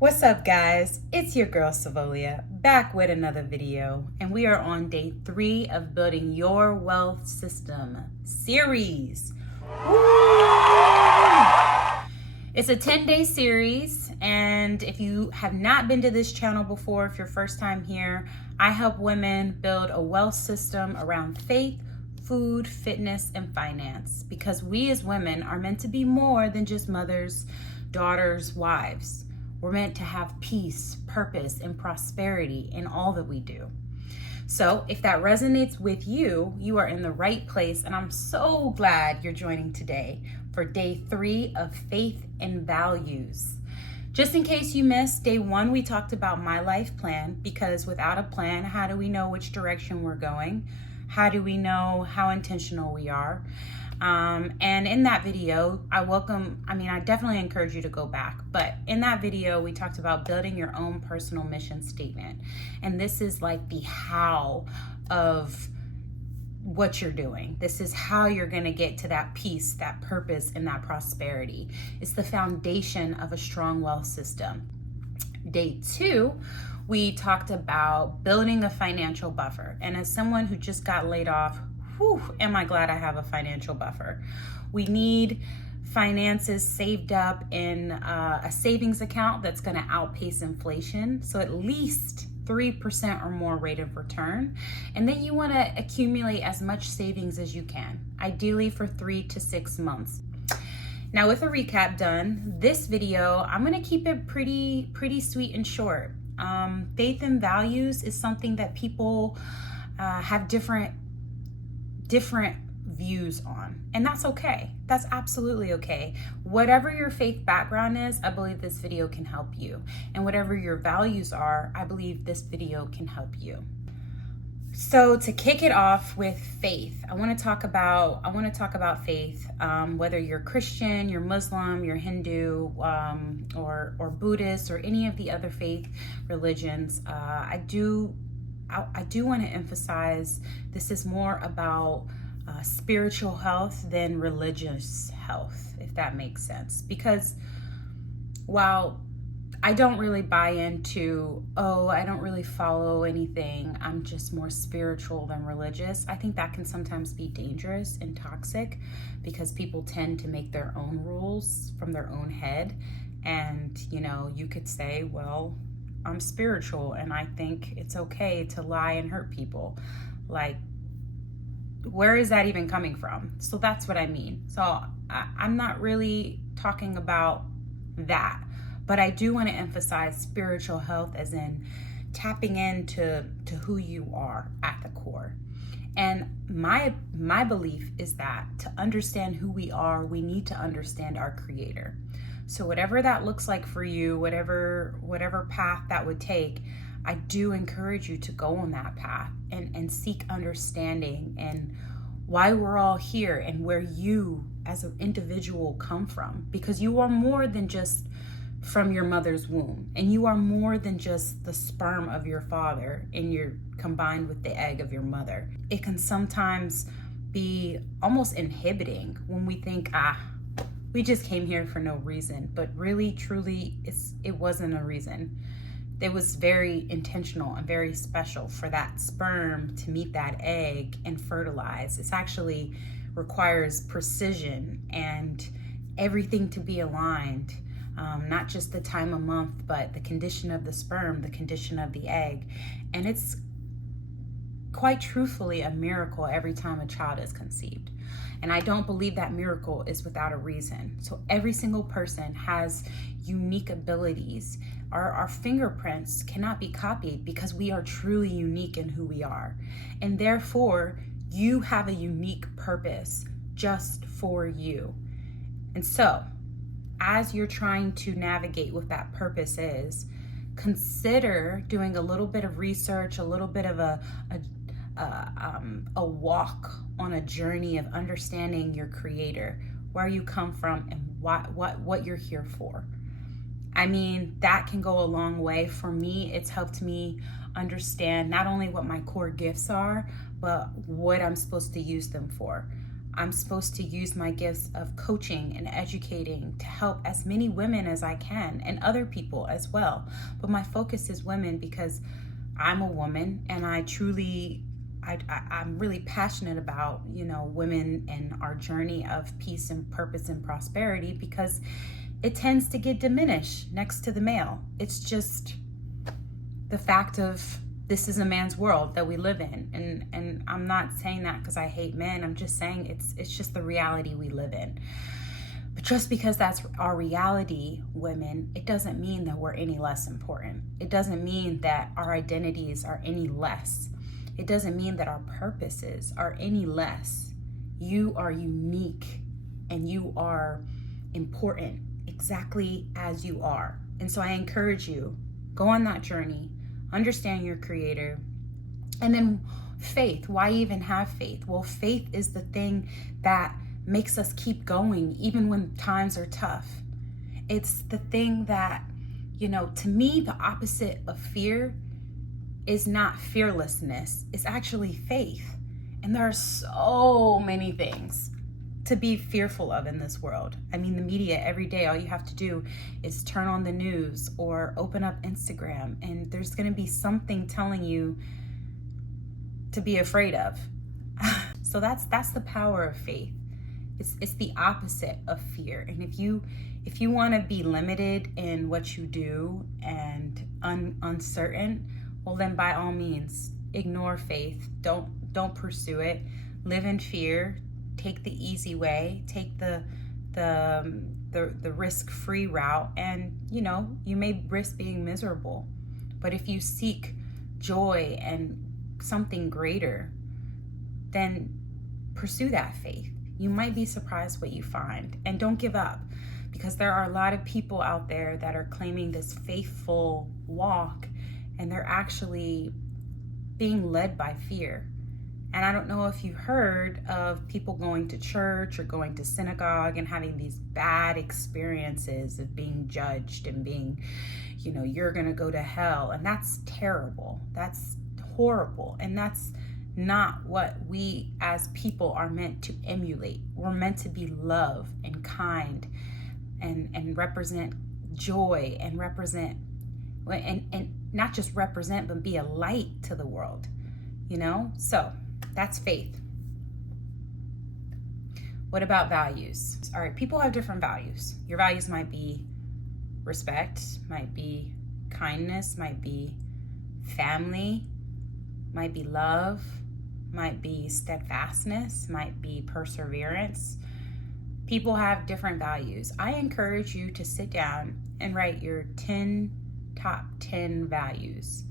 What's up, guys? It's your girl Savolia back with another video, and we are on day 3 of Building Your Wealth System series. Woo! It's a 10-day series, and if you have not been to this channel before, if you're first time here, I help women build a wealth system around faith, food, fitness, and finance, because we as women are meant to be more than just mothers, daughters, wives. We're meant to have peace, purpose, and prosperity in all that we do. So if that resonates with you, you are in the right place, and I'm so glad you're joining today for day 3 of Faith and Values. Just in case you missed, day 1, we talked about my life plan, because without a plan, how do we know which direction we're going? How do we know how intentional we are? And in that video, I definitely encourage you to go back. But in that video, we talked about building your own personal mission statement. And this is like the how of what you're doing. This is how you're going to get to that peace, that purpose, and that prosperity. It's the foundation of a strong wealth system. Day 2, we talked about building a financial buffer. And as someone who just got laid off, am I glad I have a financial buffer. We need finances saved up in a savings account that's going to outpace inflation. So at least 3% or more rate of return. And then you want to accumulate as much savings as you can, ideally for 3 to 6 months. Now, with a recap done, this video, I'm going to keep it pretty sweet and short. Faith and values is something that people have different views on, and that's okay. That's absolutely okay. Whatever your faith background is, I believe this video can help you, and whatever your values are, I believe this video can help you. So to kick it off with faith, I want to talk about faith. Whether you're Christian, you're Muslim, you're Hindu, or Buddhist, or any of the other faith religions, I do want to emphasize this is more about spiritual health than religious health, if that makes sense. Because while I don't really buy into, I don't really follow anything, I'm just more spiritual than religious, I think that can sometimes be dangerous and toxic, because people tend to make their own rules from their own head. And, you could say, well, I'm spiritual and I think it's okay to lie and hurt people. Like, where is that even coming from? So that's what I mean. So I'm not really talking about that, but I do want to emphasize spiritual health as in tapping into who you are at the core. And my belief is that to understand who we are, we need to understand our Creator. So whatever that looks like for you, whatever path that would take, I do encourage you to go on that path and seek understanding and why we're all here and where you as an individual come from. Because you are more than just from your mother's womb, and you are more than just the sperm of your father and you're combined with the egg of your mother. It can sometimes be almost inhibiting when we think, we just came here for no reason. But really, truly, it wasn't a reason. It was very intentional and very special for that sperm to meet that egg and fertilize. It actually requires precision and everything to be aligned. Not just the time of month, but the condition of the sperm, the condition of the egg. And it's quite truthfully a miracle every time a child is conceived. And I don't believe that miracle is without a reason. So every single person has unique abilities. Our fingerprints cannot be copied because we are truly unique in who we are. And therefore, you have a unique purpose just for you. And so, as you're trying to navigate what that purpose is, consider doing a little bit of research, a little bit of a walk on a journey of understanding your Creator, where you come from, and what you're here for. I mean, that can go a long way. For me, it's helped me understand not only what my core gifts are, but what I'm supposed to use them for. I'm supposed to use my gifts of coaching and educating to help as many women as I can, and other people as well. But my focus is women because I'm a woman, and I'm really passionate about, women and our journey of peace and purpose and prosperity, because it tends to get diminished next to the male. It's just the fact of this is a man's world that we live in. And I'm not saying that because I hate men. I'm just saying it's just the reality we live in. But just because that's our reality, women, it doesn't mean that we're any less important. It doesn't mean that our identities are any less. It doesn't mean that our purposes are any less. You are unique and you are important exactly as you are. And so I encourage you, go on that journey, understand your creator. And then faith. Why even have faith? Well, faith is the thing that makes us keep going even when times are tough. It's the thing that, to me, the opposite of fear is not fearlessness. It's actually faith. And there are so many things to be fearful of in this world. I mean, the media, every day, all you have to do is turn on the news or open up Instagram, and there's going to be something telling you to be afraid of. So that's the power of faith. It's the opposite of fear. And if you want to be limited in what you do and uncertain, well, then by all means, ignore faith. Don't pursue it. Live in fear. Take the easy way. Take the risk-free route, and you may risk being miserable. But if you seek joy and something greater, then pursue that faith. You might be surprised what you find. And don't give up, because there are a lot of people out there that are claiming this faithful walk, and they're actually being led by fear. And I don't know if you heard of people going to church or going to synagogue and having these bad experiences of being judged and being, you're going to go to hell. And that's terrible. That's horrible. And that's not what we as people are meant to emulate. We're meant to be love and kind and represent joy and represent, and not just represent, but be a light to the world, So that's faith. What about values? All right, people have different values. Your values might be respect, might be kindness, might be family, might be love, might be steadfastness, might be perseverance. People have different values. I encourage you to sit down and write your top 10 values.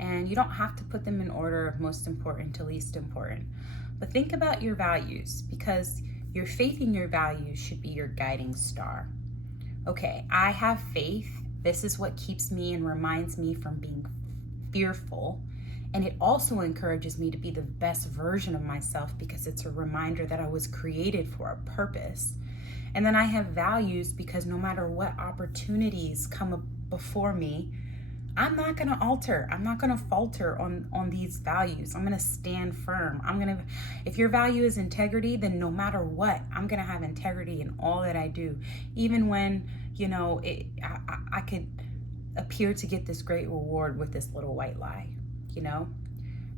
And you don't have to put them in order of most important to least important. But think about your values, because your faith in your values should be your guiding star. Okay, I have faith. This is what keeps me and reminds me from being fearful. And it also encourages me to be the best version of myself, because it's a reminder that I was created for a purpose. And then I have values because no matter what opportunities come before me, I'm not going to alter. I'm not going to falter on these values. I'm going to stand firm. If your value is integrity, then no matter what, I'm going to have integrity in all that I do. Even when, I could appear to get this great reward with this little white lie,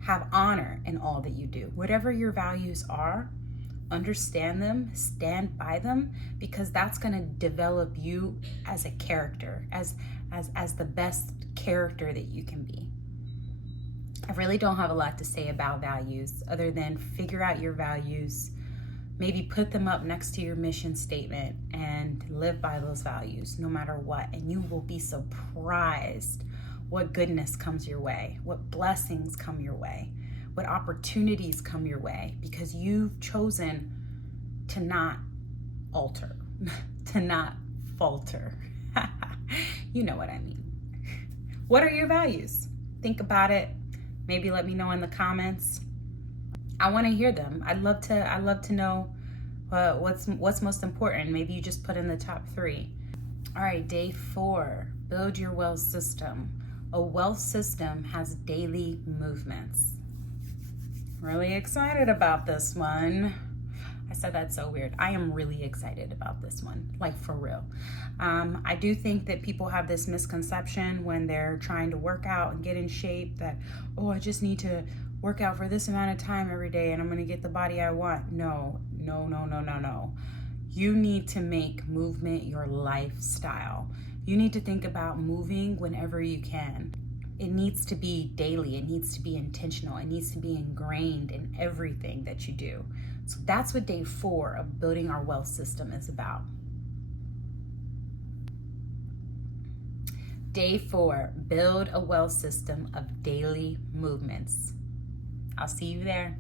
Have honor in all that you do. Whatever your values are, understand them, stand by them, because that's going to develop you as a character, as the best character that you can be. I really don't have a lot to say about values other than figure out your values, maybe put them up next to your mission statement and live by those values no matter what, and you will be surprised what goodness comes your way, what blessings come your way, what opportunities come your way, because you've chosen to not alter, to not falter. You know what I mean. What are your values? Think about it. Maybe let me know in the comments. I want to hear them. I'd love to know what's most important. Maybe you just put in the top 3. All right, day 4, build your wealth system. A wealth system has daily movements. Really excited about this one. I said that so weird. I am really excited about this one, like for real. I do think that people have this misconception when they're trying to work out and get in shape that, oh, I just need to work out for this amount of time every day and I'm gonna get the body I want. No, no, no, no, no, no. You need to make movement your lifestyle. You need to think about moving whenever you can. It needs to be daily. It needs to be intentional. It needs to be ingrained in everything that you do. So that's what day 4 of building our wealth system is about. Day 4, build a wealth system of daily movements. I'll see you there.